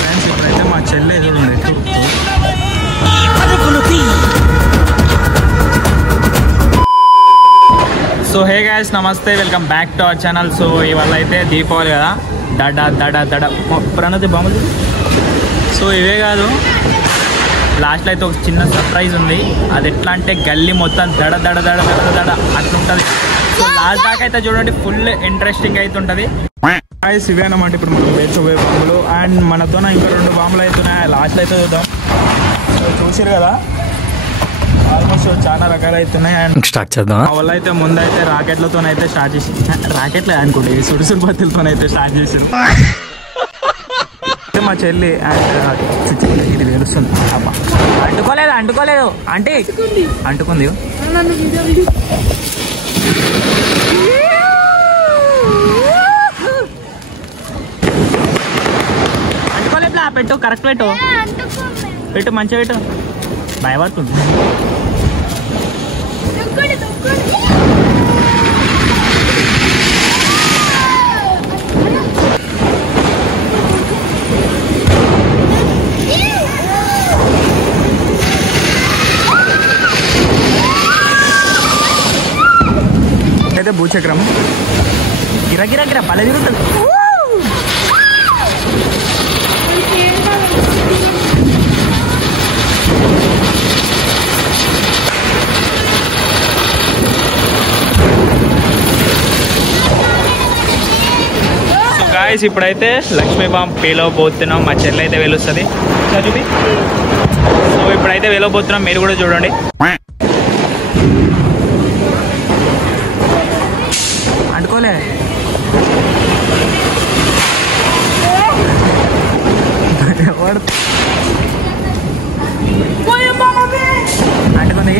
Friends ఇప్పుడైతే మా చెల్లె చూడండి. సో హే గైస్, నమస్తే, welcome back to our channel. So ఇవాళ అయితే దీపావళి కదా, దడ దడ దడ ప్రణతి బాగుంది. సో ఇవే కాదు, లాస్ట్లో అయితే ఒక చిన్న సర్ప్రైజ్ ఉంది. అది ఎట్లా అంటే గల్లీ మొత్తం దడ దడ దడ దడ దడ అట్లుంటుంది. సో లాస్ట్ దాకా అయితే చూడండి, ఫుల్ ఇంట్రెస్టింగ్ అయితే ఉంటుంది. గైస్ ఇవే అన్నమాట ఇప్పుడు మనం వేర్చోబోయే బాంబులు. అండ్ మనతో ఇంకా 2 బాంబులు అవుతున్నాయి. లాస్ట్లో అయితే చూద్దాం. సో చూసారు కదా, ఆల్మోస్ట్ చాలా రకాలు అవుతున్నాయి. అండ్ స్టార్ట్ చేద్దాం. మా వల్ల అయితే ముందైతే రాకెట్లతోనైతే స్టార్ట్ చేసి, రాకెట్లే అనుకోండి, సుడుసుడు బత్తులతోనైతే స్టార్ట్ చేసింది మా చెల్లి. అండ్ ఇది తెలుస్తుంది. అబ్బా అంటుకోలేదు అంటే అంటుకుంది. అంటుకోలేదులా, పెట్టు, కరెక్ట్ పెట్టు మంచిగా పెట్టు. భయపడుతుంది. అయితే భూచక్రం గిరగిర పల్లె తిరుగుతుంది. గాయస్ ఇప్పుడైతే లక్ష్మీ బాంబ్ పేలవబోతున్నాం. మా చెల్లి అయితే వెలుస్తుంది చూపి. సో ఇప్పుడైతే వెలవబోతున్నాం, మీరు కూడా చూడండి. అంటుకోలే అంటుకుంది.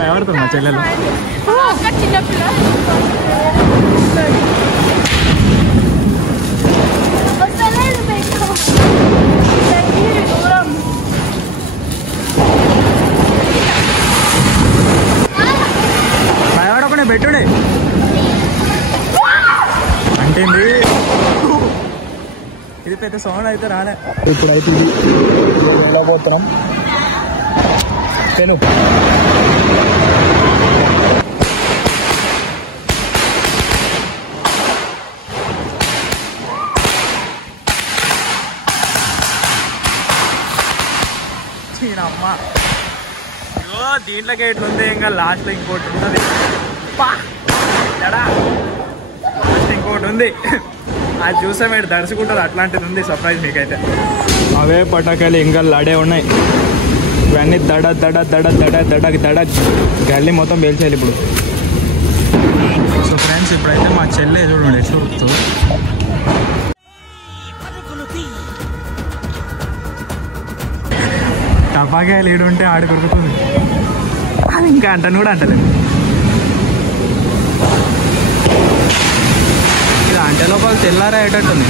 భయపడుతుంది మా చెల్లెలు. భయపడకుండా పెట్టుడే అంటే ఇది పెద్ద సౌండ్ అయితే రాలే. ఇప్పుడైతే వెళ్ళబోతున్నాం. తెలుగు అమ్మ దీంట్లోకి ఎట్లుంది, ఇంకా లాస్ట్లో ఇంకోటి ఉన్నది. లాస్ట్ ఇంకోటి ఉంది, అది చూసే మీరు దర్శకుంటుంది. అట్లాంటిది ఉంది సర్ప్రైజ్ మీకైతే. అవే పటాకాయలు ఇంకా లడే ఉన్నాయి. ఇవన్నీ దడ దడ దడ దడ దడ దడ గల్లీ మొత్తం పేల్చేయాలి ఇప్పుడు. సో ఫ్రెండ్స్ ఇప్పుడైతే మా చెల్లె చూడండి చూస్తూ టపాకాయలు ఏడుంటే ఆడి కొరుకుతుంది. అది ఇంకా అంటను కూడా అంటలేదు. ఇది అంటే లోపల తెల్లారా అయ్యేటట్టుంది.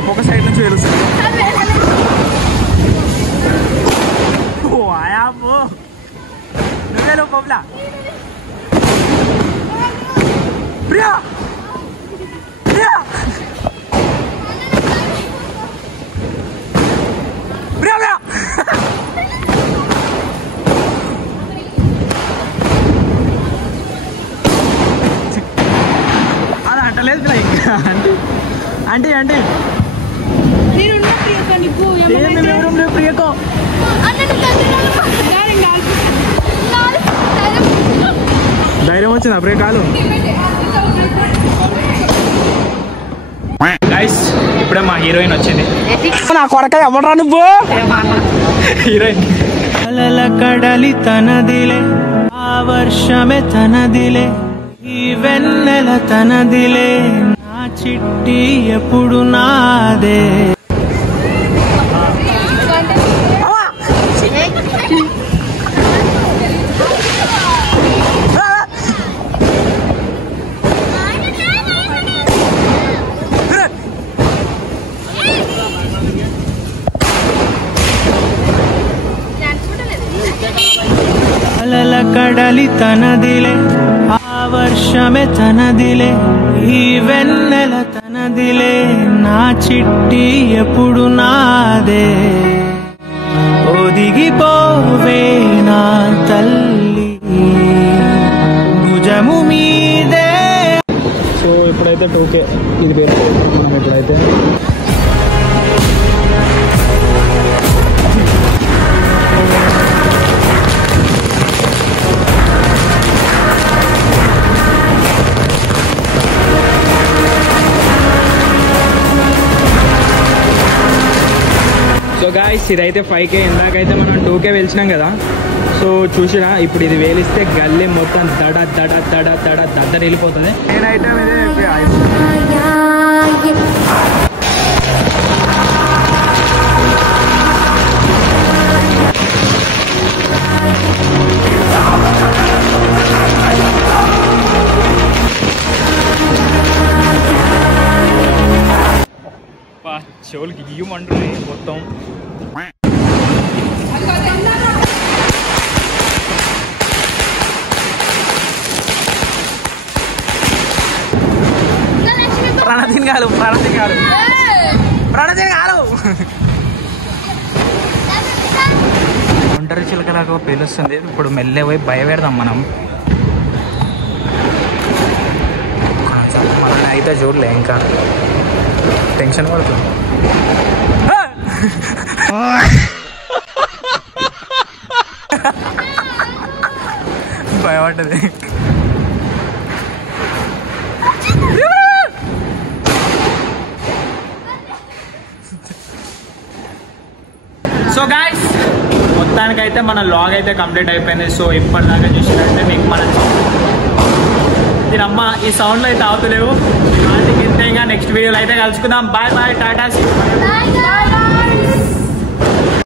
ఒక్కొక్క సైడ్ నుంచి వెలుస్తుంది. నువ్వే లోపల ప్రియా ప్రియా ప్రియా ప్రియా అది అంటలేదు ప్రియా. అంటే అంటే ప్రియకో ధైర్యం వచ్చిందా ప్రియ కాలు. గైస్ ఇప్పుడే మా హీరోయిన్ వచ్చింది. నా కొడక ఎవడరా నువ్వు? హీరోయిన్. అలల కడలి తనదిలే, ఆ వర్షమే తనదిలే, ఈ వెన్నెల తనదిలే, నా చిట్టి ఎప్పుడు నాదే. కడలి తనదిలే, ఆ వర్షమే తనదిలే, ఈ వెన్నెల తనదిలే, నా చిట్టి ఎప్పుడు నాదే. ఒదిగిపోవే నా తల్లి భుజము మీదే. సో ఇప్పుడైతే 2K ఇది పేరు మనం ఇప్పుడైతే సో గాయ్స్ ఇదైతే 5K. ఇందాకైతే మనం 2K వెలిచినాం కదా. సో చూసినా ఇప్పుడు ఇది వేలిస్తే గల్లీ మొత్తం దడ దడ దడ దడ దద్దర వెళ్ళిపోతుంది. నేనైతే చెవులకి ఇయ్యమంటుంది మొత్తం. ప్రణతిని కాదు ఒంటరి చిలకలాగా పేలుస్తుంది. ఇప్పుడు మెల్లె పోయి భయపెడదాం మనం. మనల్ని అయితే చూడలే, ఇంకా టెన్షన్ పడుతుంది. భయపడ్డది. సో గాయ్స్ మొత్తానికైతే మన లాగ్ అయితే కంప్లీట్ అయిపోయింది. సో ఇప్పటిదాకా చూసినట్టే మీకు మన దీనమ్మ ఈ సౌండ్లో అయితే అవుతలేవు. ఇంతే. ఇంకా నెక్స్ట్ వీడియోలో అయితే కలుసుకుందాం. Bye bye, Tata.